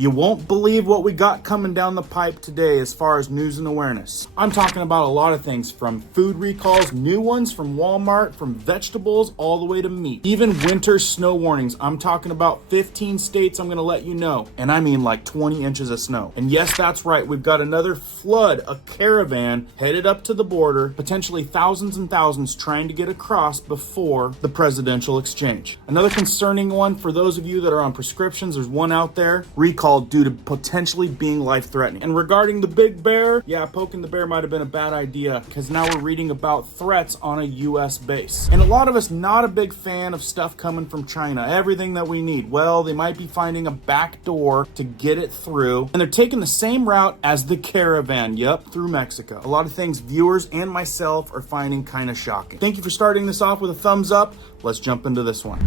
You won't believe what we got coming down the pipe today as far as news and awareness. I'm talking about a lot of things, from food recalls, new ones from Walmart, from vegetables, all the way to meat. Even winter snow warnings. I'm talking about 15 states I'm gonna let you know. And I mean like 20 inches of snow. And yes, that's right, we've got another flood, a caravan headed up to the border, potentially thousands and thousands trying to get across before the presidential exchange. Another concerning one for those of you that are on prescriptions, there's one out there, recalled due to potentially being life-threatening. And regarding the big bear, yeah, poking the bear might have been a bad idea, because now we're reading about threats on a US base. And a lot of us not a big fan of stuff coming from China, everything that we need. Well, they might be finding a back door to get it through, and they're taking the same route as the caravan, yep, through Mexico. A lot of things viewers and myself are finding kind of shocking. Thank you for starting this off with a thumbs up. Let's jump into this one.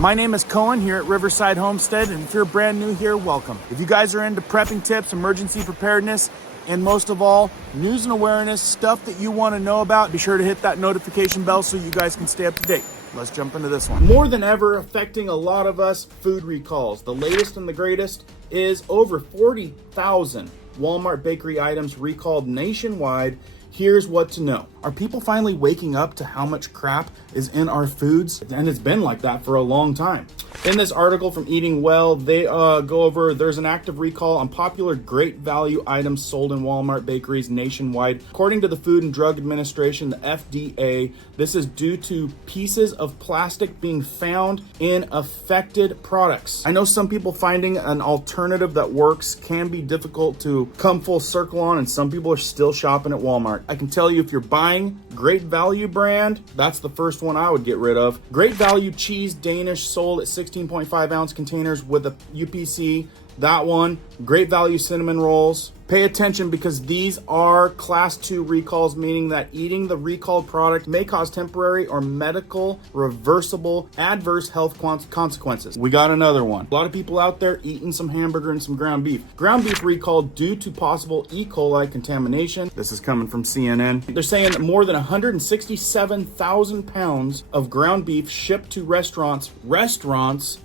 My name is Cohen here at Riverside Homestead, and if you're brand new here, welcome. If you guys are into prepping tips, emergency preparedness, and most of all, news and awareness, stuff that you want to know about, be sure to hit that notification bell so you guys can stay up to date. Let's jump into this one. More than ever affecting a lot of us, food recalls. The latest and the greatest is over 40,000 Walmart bakery items recalled nationwide. Here's what to know. Are people finally waking up to how much crap is in our foods? And it's been like that for a long time. In this article from Eating Well, they go over there's an active recall on popular great value items sold in Walmart bakeries nationwide. According to the Food and Drug Administration, the FDA, this is due to pieces of plastic being found in affected products. I know some people finding an alternative that works can be difficult to come full circle on, and some people are still shopping at Walmart. I can tell you, if you're buying Great Value brand, that's the first one I would get rid of. Great Value cheese Danish sold at 16.5 ounce containers with a UPC. That one. Great Value cinnamon rolls. Pay attention, because these are class 2 recalls, meaning that eating the recalled product may cause temporary or medical reversible adverse health consequences. We got another one. A lot of people out there eating some hamburger and some ground beef. Ground beef recalled due to possible E. coli contamination. This is coming from CNN. They're saying that more than 167,000 pounds of ground beef shipped to restaurants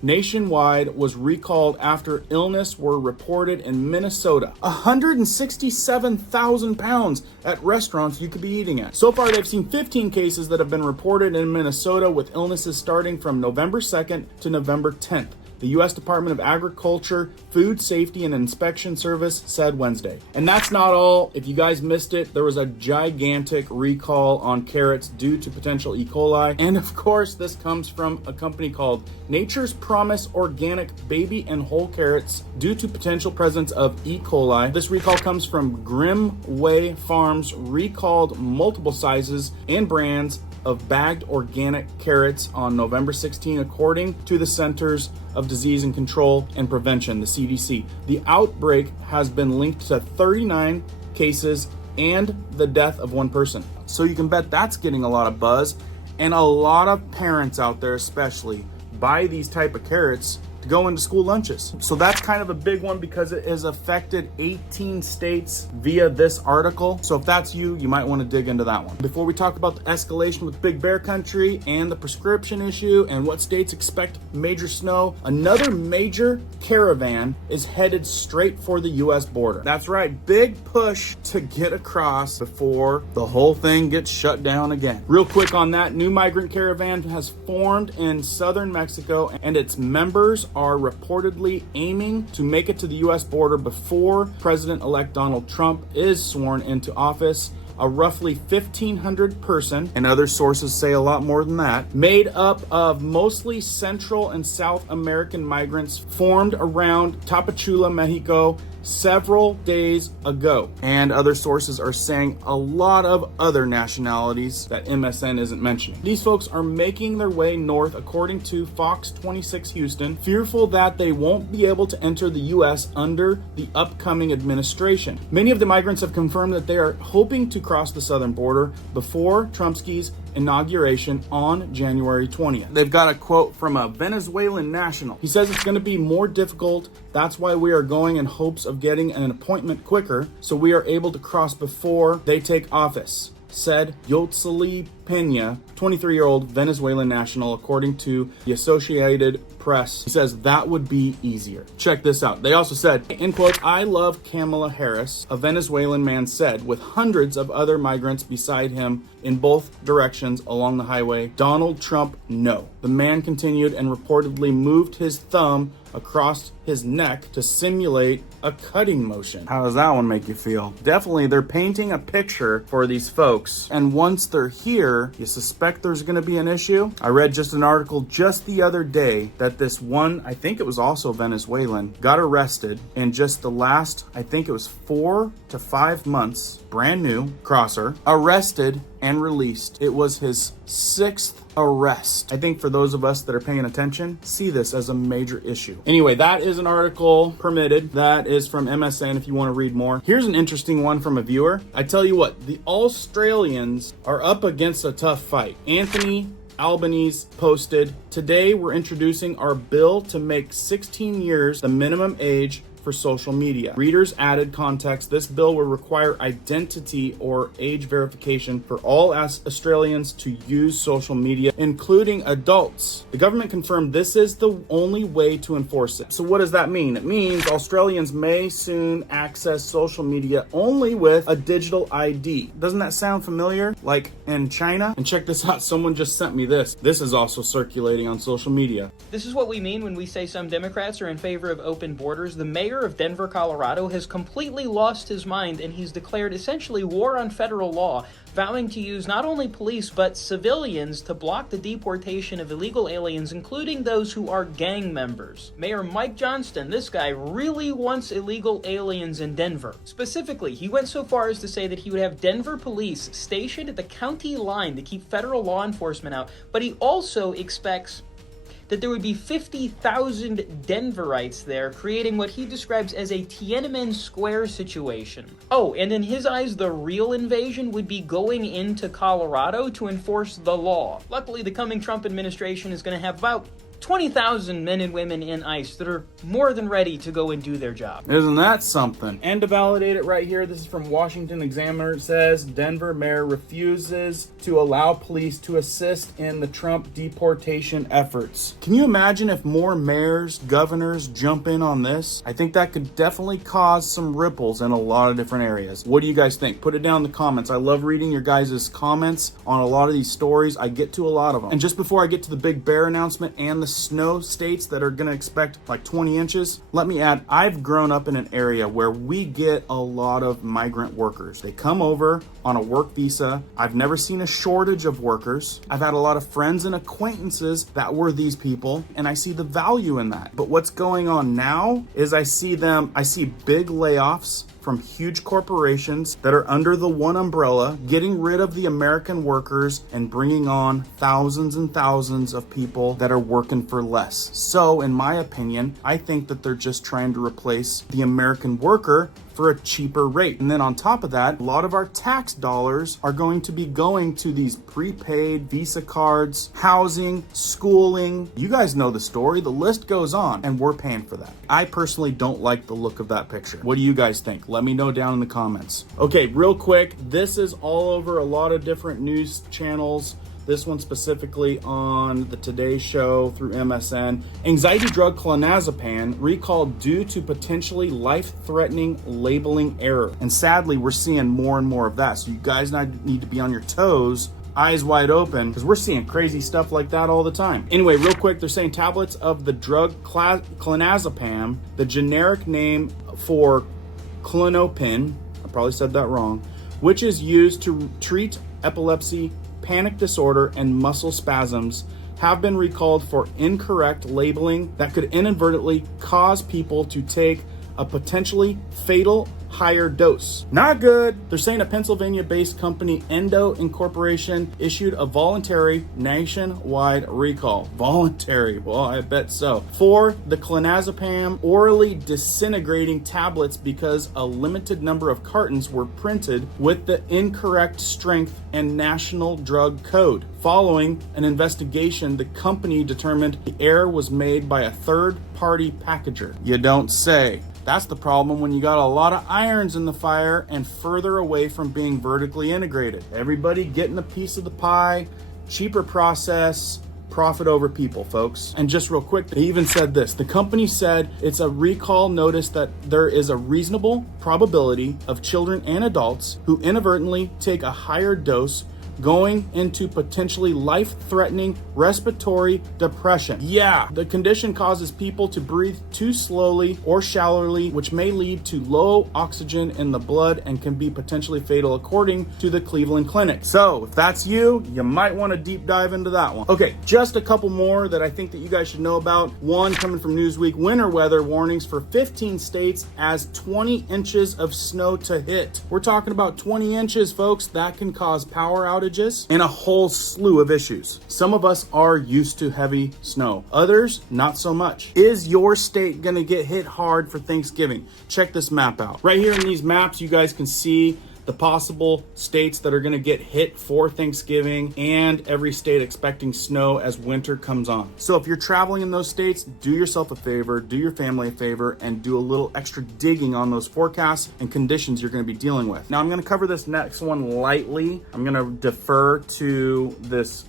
nationwide was recalled after illness were reported in Minnesota. 167,000 pounds at restaurants you could be eating at. So far, they've seen 15 cases that have been reported in Minnesota, with illnesses starting from November 2nd to November 10th. The U.S. Department of Agriculture, Food Safety and Inspection Service said Wednesday. And that's not all. If you guys missed it, there was a gigantic recall on carrots due to potential E. coli. And of course, this comes from a company called Nature's Promise Organic Baby and Whole Carrots due to potential presence of E. coli. This recall comes from Grimway Farms, recalled multiple sizes and brands of bagged organic carrots on November 16, according to the Centers of Disease and Control and Prevention, the CDC. The outbreak has been linked to 39 cases and the death of one person. So you can bet that's getting a lot of buzz, and a lot of parents out there especially buy these type of carrots to go into school lunches. So that's kind of a big one, because it has affected 18 states via this article. So if that's you, you might want to dig into that one. Before we talk about the escalation with Big Bear Country and the prescription issue and what states expect major snow, another major caravan is headed straight for the US border. That's right, big push to get across before the whole thing gets shut down again. Real quick on that, new Migrant Caravan has formed in southern Mexico, and its members are reportedly aiming to make it to the U.S. border before President-elect Donald Trump is sworn into office. A roughly 1,500 person, and other sources say a lot more than that, made up of mostly Central and South American migrants, formed around Tapachula, Mexico, several days ago. And other sources are saying a lot of other nationalities that MSN isn't mentioning. These folks are making their way north, according to Fox 26 Houston, fearful that they won't be able to enter the U.S. under the upcoming administration. Many of the migrants have confirmed that they are hoping to cross the southern border before Trumpski's inauguration on January 20th. They've got a quote from a Venezuelan national. He says it's going to be more difficult. That's why we are going in hopes of getting an appointment quicker so we are able to cross before they take office. said Yotzeli Pena, 23-year-old Venezuelan national, according to the Associated Press. He says that would be easier. Check this out. They also said, in quotes, "I love Kamala Harris," a Venezuelan man said, with hundreds of other migrants beside him in both directions along the highway. Donald Trump, no. The man continued and reportedly moved his thumb across his neck to simulate a cutting motion. How does that one make you feel? Definitely, they're painting a picture for these folks. And once they're here, you suspect there's going to be an issue. I read just an article just the other day that this one, I think it was also Venezuelan, got arrested in just the last, I think it was 4 to 5 months, brand new crosser, arrested and released. It was his 6th arrest. I think for those of us that are paying attention, see this as a major issue. Anyway, that is an article permitted. That is from MSN if you want to read more. Here's an interesting one from a viewer. I tell you what, the Australians are up against a tough fight. Anthony Albanese posted, "Today we're introducing our bill to make 16 years the minimum age for social media." Readers added context. This bill will require identity or age verification for all Australians to use social media, including adults. The government confirmed this is the only way to enforce it. So what does that mean? It means Australians may soon access social media only with a digital ID. Doesn't that sound familiar? Like in China? And check this out. Someone just sent me this. This is also circulating on social media. This is what we mean when we say some Democrats are in favor of open borders. The mayor of Denver, Colorado, has completely lost his mind, and he's declared essentially war on federal law, vowing to use not only police but civilians to block the deportation of illegal aliens, including those who are gang members. Mayor Mike Johnston, this guy really wants illegal aliens in Denver. Specifically, he went so far as to say that he would have Denver police stationed at the county line to keep federal law enforcement out, but he also expects that there would be 50,000 Denverites there, creating what he describes as a Tiananmen Square situation. Oh, and in his eyes, the real invasion would be going into Colorado to enforce the law. Luckily, the coming Trump administration is going to have about 20,000 men and women in ICE that are more than ready to go and do their job. Isn't that something? And to validate it right here, this is from Washington Examiner. It says, Denver mayor refuses to allow police to assist in the Trump deportation efforts. Can you imagine if more mayors, governors jump in on this? I think that could definitely cause some ripples in a lot of different areas. What do you guys think? Put it down in the comments. I love reading your guys' comments on a lot of these stories. I get to a lot of them. And just before I get to the big bear announcement and the snow states that are going to expect like 20 inches, let me add, I've grown up in an area where we get a lot of migrant workers. They come over on a work visa. I've never seen a shortage of workers. I've had a lot of friends and acquaintances that were these people, and I see the value in that. But what's going on now is I see big layoffs from huge corporations that are under the one umbrella, getting rid of the American workers and bringing on thousands and thousands of people that are working for less. So, in my opinion, I think that they're just trying to replace the American worker for a cheaper rate. And then on top of that, a lot of our tax dollars are going to be going to these prepaid Visa cards, housing, schooling. You guys know the story. The list goes on, and we're paying for that. I personally don't like the look of that picture. What do you guys think? Let me know down in the comments. Okay, real quick, this is all over a lot of different news channels. This one specifically on the Today Show through MSN. Anxiety drug clonazepam recalled due to potentially life-threatening labeling error. And sadly, we're seeing more and more of that. So you guys need to be on your toes, eyes wide open, because we're seeing crazy stuff like that all the time. Anyway, real quick, they're saying tablets of the drug clonazepam, the generic name for Klonopin, I probably said that wrong, which is used to treat epilepsy, panic disorder, and muscle spasms, have been recalled for incorrect labeling that could inadvertently cause people to take a potentially fatal higher dose. Not good. They're saying a Pennsylvania-based company, Endo Incorporation, issued a voluntary nationwide recall. Voluntary, well, I bet so. For the clonazepam orally disintegrating tablets because a limited number of cartons were printed with the incorrect strength and national drug code. Following an investigation, the company determined the error was made by a third-party packager. You don't say. That's the problem when you got a lot of irons in the fire and further away from being vertically integrated. Everybody getting a piece of the pie, cheaper process, profit over people, folks. And just real quick, they even said this. The company said it's a recall notice that there is a reasonable probability of children and adults who inadvertently take a higher dose going into potentially life-threatening respiratory depression. Yeah, the condition causes people to breathe too slowly or shallowly, which may lead to low oxygen in the blood and can be potentially fatal, according to the Cleveland Clinic. So if that's you, you might want to deep dive into that one. Okay, just a couple more that I think that you guys should know about. One coming from Newsweek: winter weather warnings for 15 states as 20 inches of snow to hit. We're talking about 20 inches, folks. That can cause power outages and a whole slew of issues. Some of us are used to heavy snow, others not so much. Is your state gonna get hit hard for Thanksgiving? Check this map out. Right here in these maps, you guys can see the possible states that are going to get hit for Thanksgiving and every state expecting snow as winter comes on. So if you're traveling in those states, do yourself a favor, do your family a favor, and do a little extra digging on those forecasts and conditions you're going to be dealing with. Now, I'm going to cover this next one lightly. I'm going to defer to this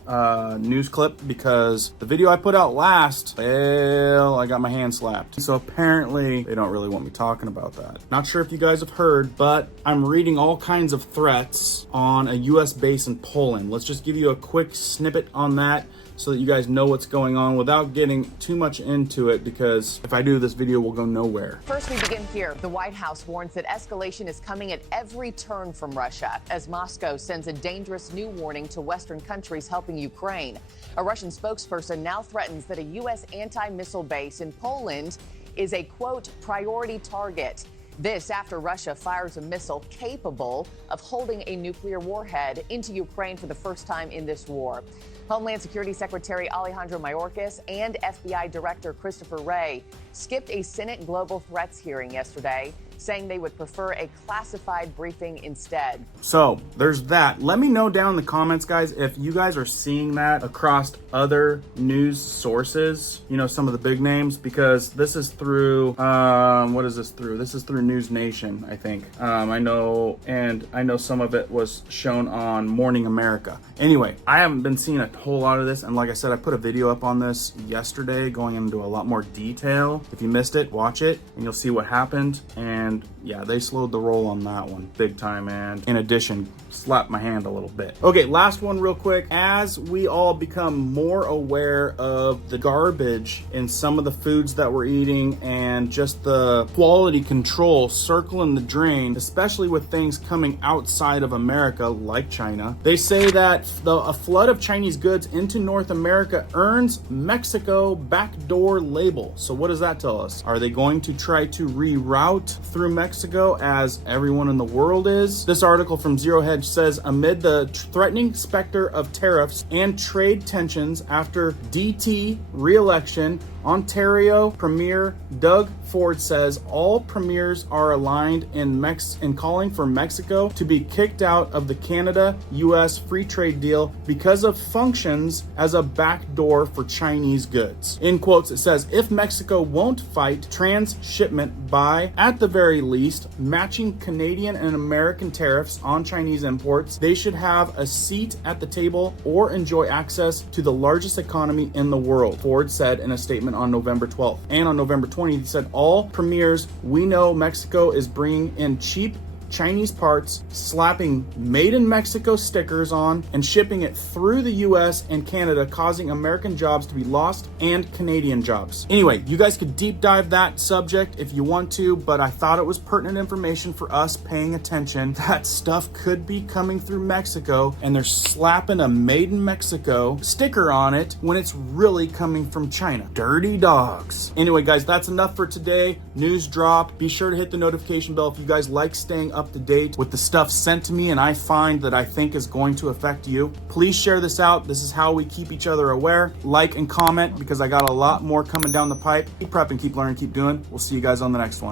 news clip because the video I put out last, well, I got my hand slapped. So apparently they don't really want me talking about that. Not sure if you guys have heard, but I'm reading all kinds of threats on a US base in Poland. Let's just give you a quick snippet on that so that you guys know what's going on without getting too much into it, because if I do, this video will go nowhere. First, we begin here. The White House warns that escalation is coming at every turn from Russia as Moscow sends a dangerous new warning to Western countries helping Ukraine. A Russian spokesperson now threatens that a U.S. anti-missile base in Poland is a, quote, priority target. This after Russia fires a missile capable of holding a nuclear warhead into Ukraine for the first time in this war. Homeland Security Secretary Alejandro Mayorkas and FBI Director Christopher Wray skipped a Senate Global Threats hearing yesterday, saying they would prefer a classified briefing instead. So there's that. Let me know down in the comments, guys, if you guys are seeing that across other news sources, you know, some of the big names, because this is through, what is this through? This is through News Nation, I think. I know some of it was shown on Morning America. Anyway, I haven't been seeing a whole lot of this, and like I said, I put a video up on this yesterday going into a lot more detail. If you missed it, watch it and you'll see what happened. And yeah, they slowed the roll on that one big time, and in addition, slapped my hand a little bit. Okay, last one real quick. As we all become more aware of the garbage in some of the foods that we're eating and just the quality control circling the drain, especially with things coming outside of America like China, they say that a flood of Chinese goods into North America earns Mexico backdoor label. So what does that tell us? Are they going to try to reroute through Mexico as everyone in the world is? This article from Zero Hedge says, amid the threatening specter of tariffs and trade tensions after DT re-election, Ontario Premier Doug Ford says all premiers are aligned in calling for Mexico to be kicked out of the Canada-US free trade deal because of functions as a backdoor for Chinese goods. In quotes, it says, if Mexico won't fight transshipment by, at the very least, matching Canadian and American tariffs on Chinese imports, they should have a seat at the table or enjoy access to the largest economy in the world, Ford said in a statement on November 12th. And on November 20th, he said, all premiers, we know Mexico is bringing in cheap Chinese parts, slapping made in Mexico stickers on and shipping it through the US and Canada, causing American jobs to be lost and Canadian jobs. Anyway, you guys could deep dive that subject if you want to, but I thought it was pertinent information for us paying attention. That stuff could be coming through Mexico and they're slapping a made in Mexico sticker on it when it's really coming from China. Dirty dogs. Anyway, guys, that's enough for today. News drop. Be sure to hit the notification bell if you guys like staying up to date with the stuff sent to me and I find that I think is going to affect you. Please share this out. This is how we keep each other aware. Like and comment because I got a lot more coming down the pipe. Keep prepping, keep learning, keep doing. We'll see you guys on the next one.